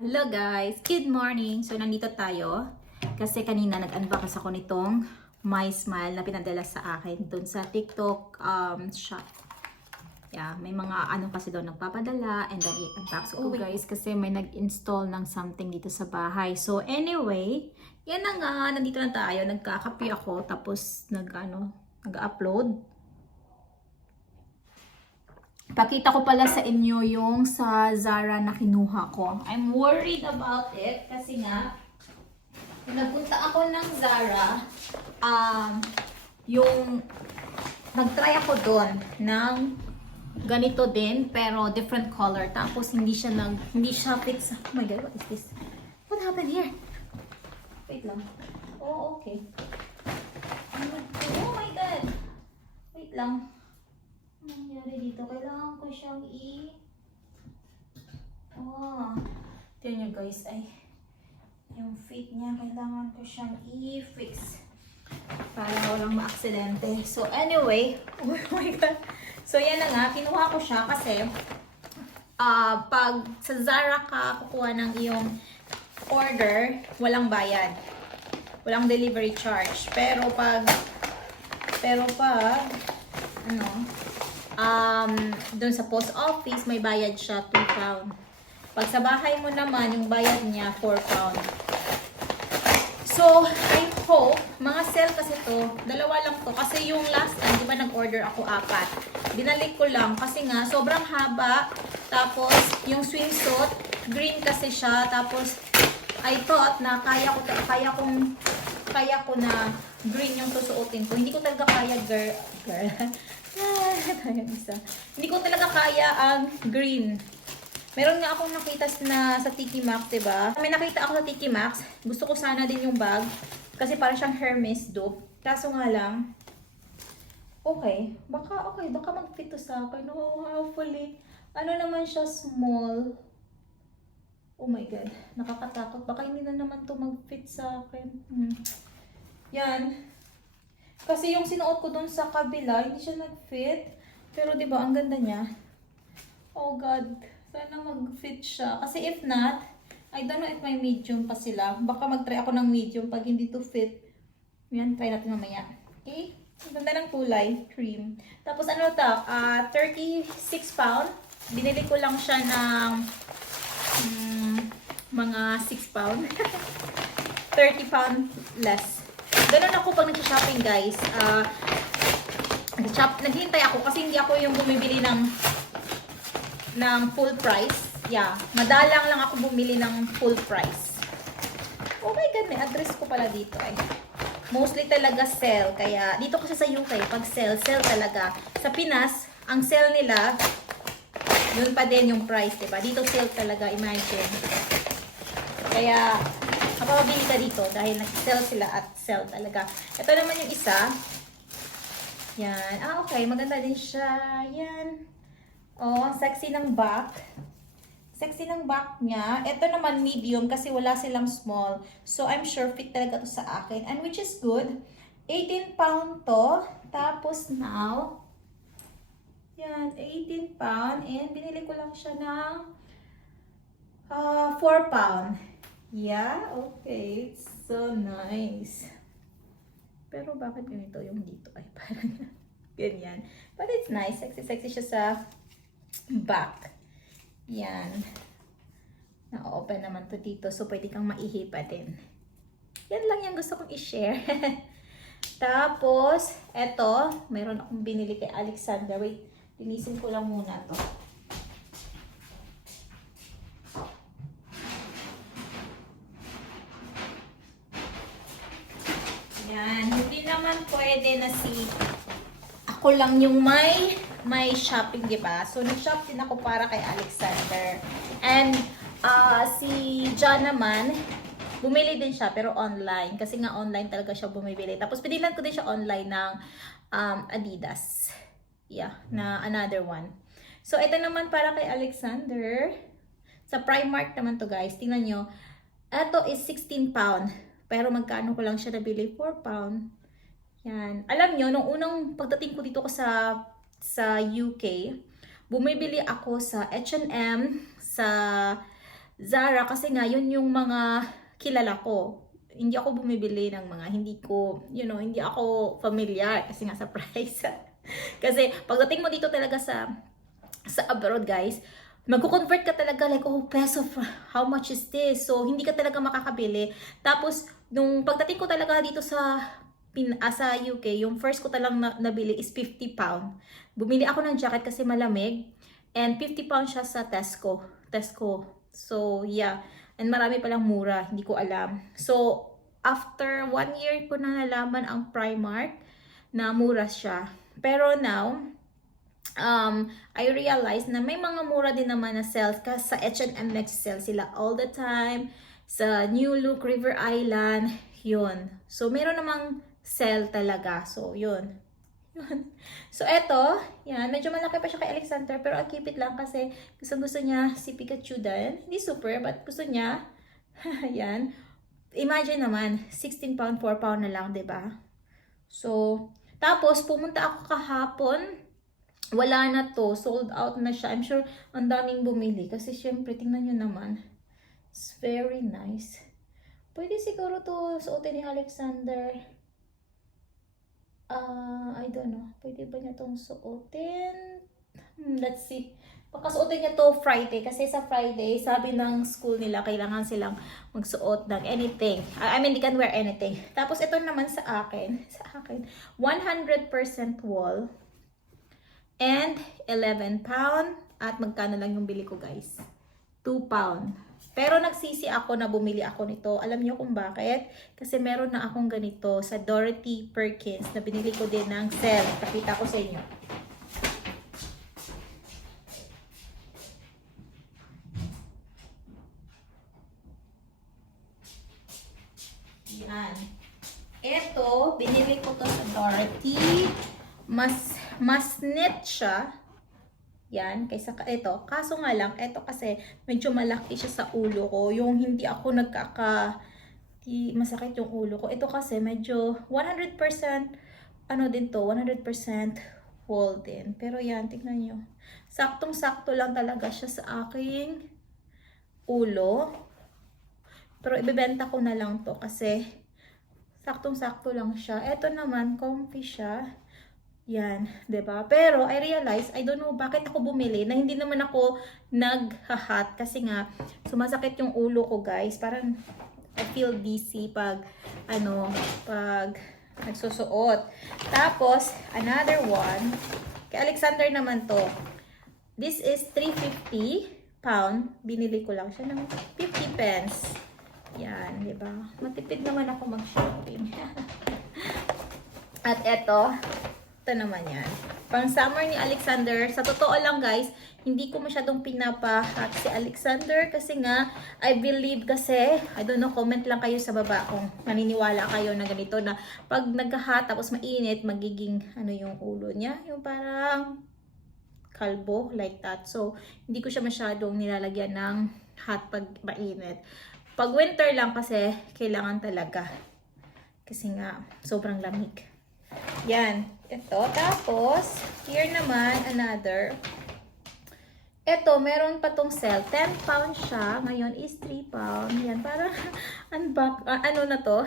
Hello guys! Good morning! So nandito tayo kasi kanina nag-unbox ako nitong My Smile na pinadala sa akin dun sa TikTok shop. Yeah, may mga ano kasi doon nagpapadala and then i-unbox ko guys kasi may nag-install ng something dito sa bahay. So anyway, yan na nga, nandito na tayo, nagkakape ako tapos nag-upload. Pakita ko pala sa inyo yung sa Zara na kinuha ko. I'm worried about it kasi nga nagpunta ako ng Zara, nag-try ako doon ng ganito din pero different color tapos hindi siya fix. Oh my god, what is this? What happened here? Wait lang. Oh, okay. Oh my god. Wait lang. Ano nangyari dito? Kailangan ko siyang tignan nyo guys, yung fit niya, kailangan ko siyang i-fix para walang ma-aksidente. So anyway, oh my god. So yan na nga, kinuha ko siya kasi pag sa Zara ka kukuha ng iyong order, walang bayad. Walang delivery charge. Pero pag doon sa post office, may bayad siya 2 pound. Pag sa bahay mo naman, yung bayad niya 4 pound. So, I hope, mga sale kasi to, dalawa lang to. Kasi yung last time, di ba nag-order ako 4. Binalik ko lang kasi nga, sobrang haba. Tapos, yung swimsuit, green kasi siya. Tapos, I thought na kaya ko na green yung susuotin ko. Hindi ko talaga kaya, girl. Hindi ko talaga kaya ang green. Meron nga akong nakita sa Tiki Maxx, diba? May nakita ako sa Tiki Maxx. Gusto ko sana din yung bag. Kasi parang siyang Hermes do. Kaso nga lang, baka mag-fit to sa akin. Oh, hopefully. Ano naman siya, small. Oh my God. Nakakatakot. Baka hindi na naman to mag-fit sa akin. Yan. Kasi yung sinuot ko dun sa kabila, hindi siya nag-fit. Pero diba, ang ganda niya. Oh God. Sana mag-fit siya. Kasi if not, I don't know if may medium pa sila. Baka mag-try ako ng medium pag hindi to fit. Yan, try natin mamaya. Okay? Ang ganda ng kulay. Cream. Tapos ano to? 36 pound. Binili ko lang siya ng mga 6 pound. 30 pound less. Ganun ako pag nag-shopping guys. Naghintay ako kasi hindi ako yung bumibili ng full price. Yeah, madalang lang ako bumili ng full price. Oh my God, may address ko pala dito Mostly talaga sale. Kaya dito kasi sa UK, pag sale talaga. Sa Pinas, ang sale nila, yun pa din yung price, diba? Dito sale talaga, imagine. Kaya, mapapabili ka dito dahil nag-sell sila at sell talaga. Ito naman yung isa. Yan. Okay. Maganda din siya. Yan. Oh, sexy ng back. Sexy ng back niya. Ito naman medium kasi wala silang small. So, I'm sure fit talaga to sa akin. And which is good. 18 pound to. Tapos now, yan. 18 pound. And binili ko lang siya ng 4 pound. Yeah, okay. It's so nice. Pero bakit ganito yung dito? Ay, parang ganyan. But it's nice. Sexy siya sa back. Yan. Na-open naman to dito. So, pwede kang maihipa din. Yan lang yung gusto kong i-share. Tapos, eto. Meron akong binili kay Alexander. Wait, linisin ko lang muna to. Yan, hindi naman pwede na ako lang yung may shopping, di ba? So, nag-shop din ako para kay Alexander. And, si John naman, bumili din siya, pero online. Kasi nga online talaga siya bumibili. Tapos, pinilan ko din siya online ng Adidas. Yeah, na another one. So, ito naman para kay Alexander. Sa Primark naman to guys. Tingnan nyo. Ito is 16 pound. Pero magkano ko lang siya nabili? 4 pound. Yan. Alam nyo, nung unang pagdating ko dito ko sa UK, bumibili ako sa H&M, sa Zara kasi nga yun yung mga kilala ko. Hindi ako bumibili ng mga hindi ko, hindi ako familiar kasi nga sa price. Kasi pagdating mo dito talaga sa abroad, guys, magko-convert ka talaga like, oh, peso, how much is this? So, hindi ka talaga makakabili. Tapos, nung pagdating ko talaga dito sa UK, yung first ko talang nabili is 50 pound. Bumili ako ng jacket kasi malamig. And 50 pound siya sa Tesco. So, yeah. And marami palang mura. Hindi ko alam. So, after 1 year ko na nalaman ang Primark na mura siya. Pero now, I realized na may mga mura din naman na sales. Kasi sa H&M nag-sell sila all the time. Sa New Look, River Island, yun. So, meron namang sale talaga. So, yun. So, eto, yan, medyo malaki pa siya kay Alexander, pero I'll keep it lang kasi gusto niya si Pikachu din. Hindi super, but gusto niya. Yan. Imagine naman, 16 pound, 4 pound na lang, 'di ba? So, tapos pumunta ako kahapon, wala na to, sold out na siya. I'm sure ang daming bumili kasi syempre, tingnan nyo naman. It's very nice. Pwede siguro to suotin ni Alexander. I don't know. Pwede ba niya itong suotin? Let's see. Pakasuotin niya to Friday. Kasi sa Friday, sabi ng school nila, kailangan silang magsuot ng anything. I mean, they can wear anything. Tapos ito naman sa akin. 100% wool. And 11 pound. At magkano lang yung bili ko, guys? 2 pound. Pero nagsisi ako na bumili ako nito. Alam niyo kung bakit? Kasi meron na akong ganito sa Dorothy Perkins na binili ko din ng sale. Pakita ko sa inyo. Yan. Ito, binili ko to sa Dorothy. Mas knit siya. Yan, kaysa ito. Kaso nga lang, ito kasi medyo malaki siya sa ulo ko. Yung hindi ako masakit yung ulo ko. Ito kasi medyo 100% ano din to, 100% wool din. Pero yan, tingnan nyo. Saktong-sakto lang talaga siya sa aking ulo. Pero ibebenta ko na lang to kasi saktong-sakto lang siya. Ito naman, comfy siya. Yan, 'di ba? Pero I realize, I don't know bakit ako bumili na hindi naman ako naghahat kasi nga sumasakit yung ulo ko, guys. Parang I feel dizzy pag nagsusuot. Tapos another one, kay Alexander naman to. This is 350 pound. Binili ko lang siya ng 50 pence. Yan, 'di ba? Matipid naman ako mag-shopping. At ito naman yan. Pang summer ni Alexander. Sa totoo lang, guys, hindi ko masyadong pinapahat si Alexander kasi nga, I believe kasi, I don't know, comment lang kayo sa baba kung maniniwala kayo na ganito na pag nagkahat tapos mainit, magiging yung ulo niya. Yung parang kalbo, like that. So, hindi ko siya masyadong nilalagyan ng hot pag mainit. Pag winter lang kasi, kailangan talaga. Kasi nga, sobrang lamig. Yan. Ito. Tapos, here naman, another. Ito, meron pa tong sale. 10 pound siya. Ngayon is 3 pound. Yan. Parang, ano na to?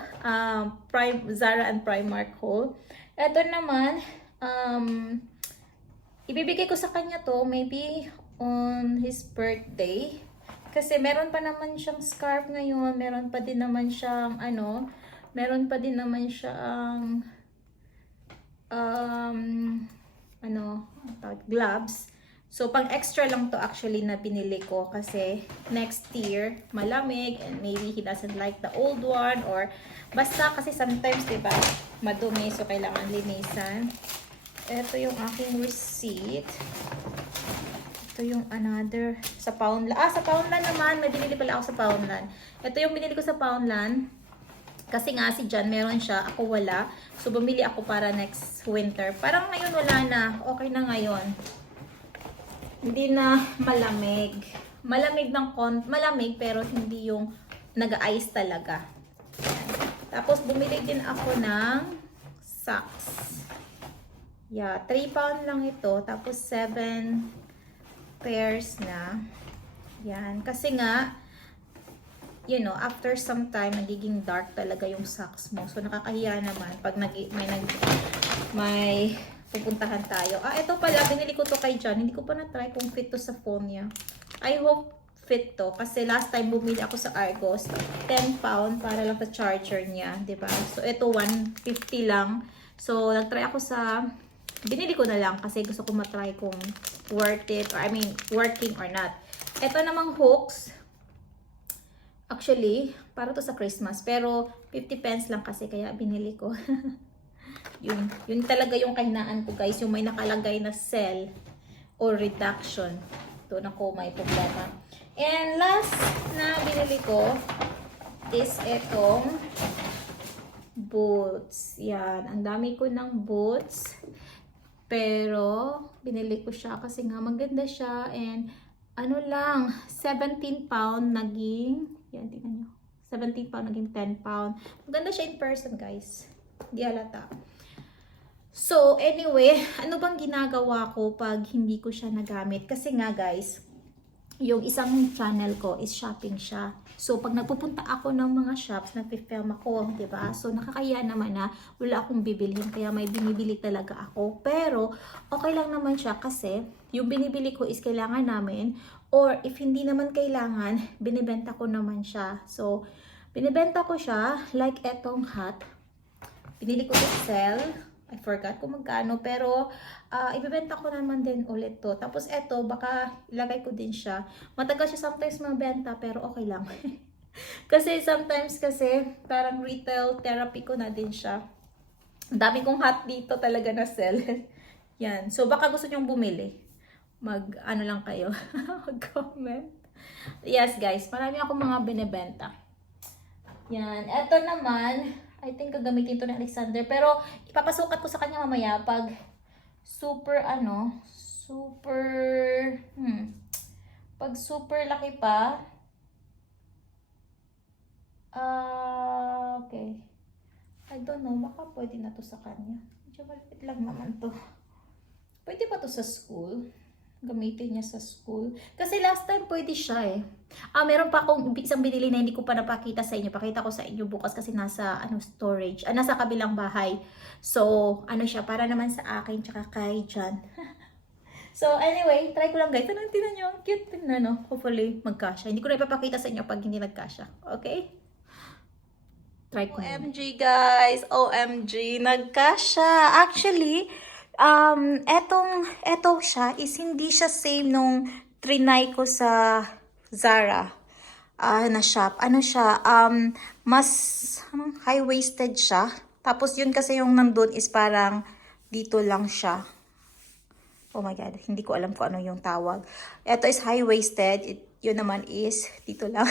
Zara and Primark haul. Ito naman, ibibigay ko sa kanya to, maybe on his birthday. Kasi meron pa naman siyang scarf ngayon. Meron pa din naman siyang, gloves. So, pang extra lang to actually na pinili ko kasi next year, malamig and maybe he doesn't like the old one or basta kasi sometimes, diba, madumi so kailangan linisan. Ito yung aking receipt. Ito yung another sa Poundland. Sa Poundland naman, may binili pala ako sa Poundland. Ito yung binili ko sa Poundland. Kasi nga si John meron siya, ako wala. So bumili ako para next winter. Parang ngayon wala na. Okay na ngayon. Hindi na malamig. Malamig pero hindi yung nag-ice talaga. Tapos bumili din ako ng socks. Yeah, 3 pound lang ito. Tapos 7 pairs na. Yan. Kasi nga, you know, after some time, nagiging dark talaga yung socks mo. So, nakakahiya naman pag may pupuntahan tayo. Ito pala, binili ko to kay John. Hindi ko pa na-try kung fit to sa phone niya. I hope fit to. Kasi last time bumili ako sa Argos, 10 pound para lang sa charger niya. Diba? So, ito 150 lang. So, nag-try ako sa... Binili ko na lang kasi gusto ko matry kung worth it, or I mean, working or not. Ito namang hooks. Actually, para to sa Christmas. Pero, 50 pence lang kasi kaya binili ko. Yun talaga yung kahinaan ko, guys. Yung may nakalagay na sale or reduction. Doon ako may problema. And last na binili ko is itong boots. Yan. Ang dami ko ng boots. Pero, binili ko siya kasi nga maganda siya. And, ano lang, 17 pound naging, yan, tingnan nyo. 17 pound naging 10 pound. Maganda siya in person, guys. Hindi halata. So, anyway, ano bang ginagawa ko pag hindi ko siya nagamit? Kasi nga, guys, yung isang channel ko is shopping siya. So, pag nagpupunta ako ng mga shops, nagpi-film ako, di ba? So, nakakaya naman na wala akong bibilhin, kaya may binibili talaga ako. Pero, okay lang naman siya kasi yung binibili ko is kailangan namin, or if hindi naman kailangan, binibenta ko naman siya. So, binibenta ko siya, like etong hat. Binili ko sa sale. I forgot kung magkano, pero ibebenta ko naman din ulit to. Tapos eto, baka ilagay ko din siya. Matagal siya sometimes mabenta, pero okay lang. Kasi sometimes kasi, parang retail therapy ko na din siya. Ang dami kong hat dito talaga na sell. Yan. So, baka gusto nyong bumili. Ano lang kayo. Mag-comment. Yes, guys. Marami akong mga binibenta. Yan. Eto naman, I think gagamitin to ni Alexander. Pero, ipapasukat ko sa kanya mamaya pag pag super laki pa. Okay. I don't know, baka pwede na to sa kanya. Medyo malapit lang naman to. Pwede pa to sa school. Gamitin niya sa school. Kasi last time pwede siya eh. Meron pa akong isang binili na hindi ko pa napakita sa inyo. Pakita ko sa inyo bukas kasi nasa storage. Nasa kabilang bahay. So, siya para naman sa akin tsaka kay John. So, anyway, try ko lang guys. Tinan nyo, ang cute din na no. Hopefully, magkasya. Hindi ko na ipapakita sa inyo pag hindi nagkasya. Okay? Try ko. OMG guys! OMG! Nagkasya! Actually, eto siya is hindi siya same nung trinay ko sa Zara na shop. Siya, mas high-waisted siya. Tapos yun kasi yung nandun is parang dito lang siya. Oh my God, hindi ko alam kung ano yung tawag. Ito is high-waisted. Yun naman is dito lang.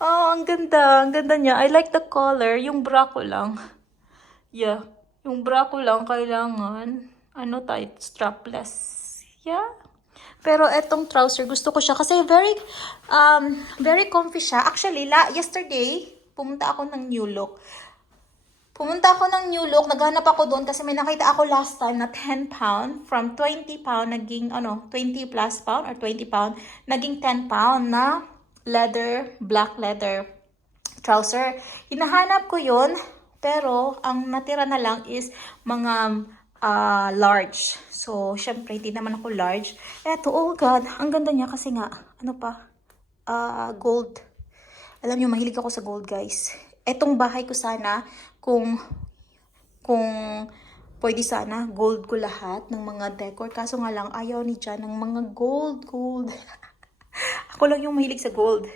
Oh, ang ganda. Ang ganda niya. I like the color. Yung bra ko lang. Yeah. Yung bra ko lang kailangan, tight, strapless. Yeah. Pero etong trouser, gusto ko siya kasi very comfy siya. Actually, yesterday, pumunta ako ng New Look. Naghanap ako doon kasi may nakita ako last time na 10 pound. From 20 pound, naging, 20 plus pound or 20 pound, naging 10 pound na black leather trouser. Hinahanap ko yun. Pero, ang natira na lang is mga large. So, syempre, hindi naman ako large. Eto, oh God, ang ganda niya kasi nga, gold. Alam niyo, mahilig ako sa gold, guys. Etong bahay ko sana, kung pwede sana, gold ko lahat ng mga decor. Kaso nga lang, ayaw ni Jan ng mga gold. Ako lang yung mahilig sa gold.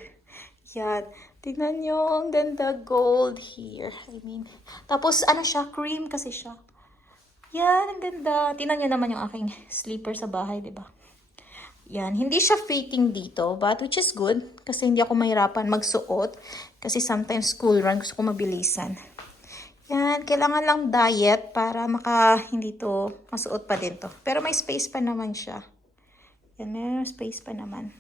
Yan. Tingnan nyo, ang ganda gold here. Tapos siya, cream kasi siya. Yan, ang ganda. Tingnan nyo naman yung aking sleeper sa bahay, diba? Yan, hindi siya faking dito, but which is good. Kasi hindi ako mahirapan magsuot. Kasi sometimes school run, gusto ko mabilisan. Yan, kailangan lang diet para hindi to masuot pa din to. Pero may space pa naman siya. Yan, may space pa naman.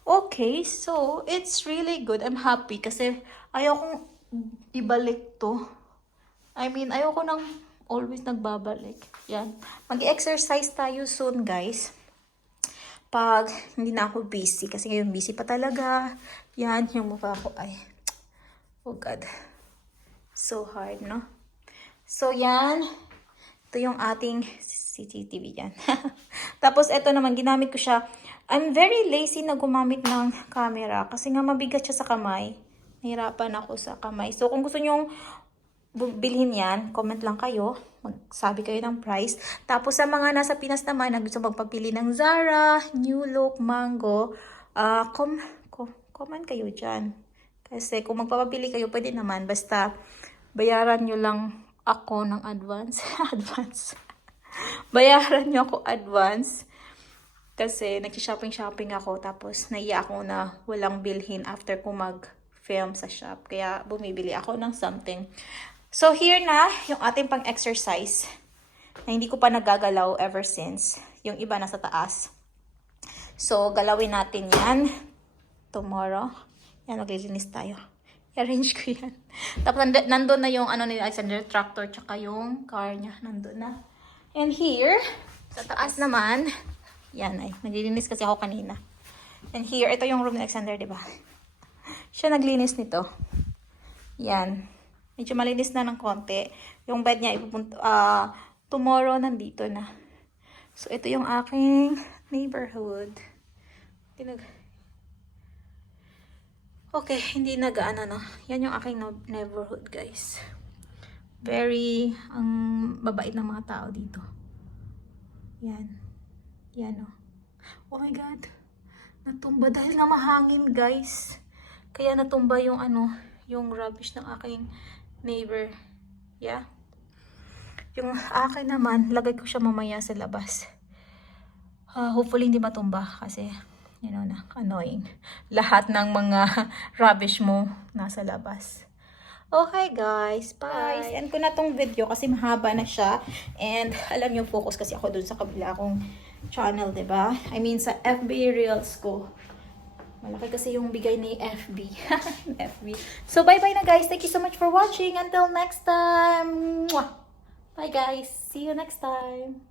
Okay, so it's really good. I'm happy kasi ayokong ibalik to. Ayoko nang always nagbabalik. Yan. Mag-exercise tayo soon, guys. pag hindi na ako busy. Kasi ngayon busy pa talaga. Yan, yung mukha ko ay, oh God. So hard, no? So, yan. Ito yung ating CCTV yan. Tapos, ito naman, ginamit ko siya. I'm very lazy na gumamit ng camera. Kasi nga mabigat siya sa kamay. Nahirapan ako sa kamay. So, kung gusto nyong bilhin yan, comment lang kayo. Magsabi kayo ng price. Tapos sa mga nasa Pinas naman, na gusto magpapili ng Zara, New Look, Mango, comment kayo dyan. Kasi kung magpapapili kayo, pwede naman. Basta bayaran nyo lang ako ng advance. Bayaran nyo ako advance. Kasi nag-shopping ako. Tapos naiya ako na walang bilhin after ko mag-film sa shop. Kaya bumibili ako ng something. So, here na yung ating pang-exercise na hindi ko pa nagagalaw ever since. Yung iba nasa taas. So, galawin natin yan tomorrow. Yan, maglilinis tayo. I-arrange ko yan. Tapos, nandun na yung ano ni Alexander, tractor, tsaka yung car niya. Nandun na. And here, sa taas naman, yan ay, naglilinis kasi ako kanina. And here, ito yung room ni Alexander, di ba? Siya naglinis nito. Yan. Medyo malinis na ng konti. Yung bed niya, tomorrow, nandito na. So, ito yung aking neighborhood. Okay, hindi nag-ano, no? Yan yung aking neighborhood, guys. Very, babait ng mga tao dito. Yan. Yan, no? Oh my God. Natumba dahil na mahangin, guys. Kaya natumba yung, yung rubbish ng aking neighbor. Yeah. Yung akin naman, lagay ko siya mamaya sa labas. Hopefully hindi matumba kasi, you know na, annoying. Lahat ng mga rubbish mo nasa labas. Okay guys, bye! End ko na tong video kasi mahaba na siya. And alam niyo, focus kasi ako dun sa kabila kong channel, diba? I mean sa FB Reels ko. Malaki kasi yung bigay ni FB. FB. So, bye-bye na guys. Thank you so much for watching. Until next time. Mwah! Bye guys. See you next time.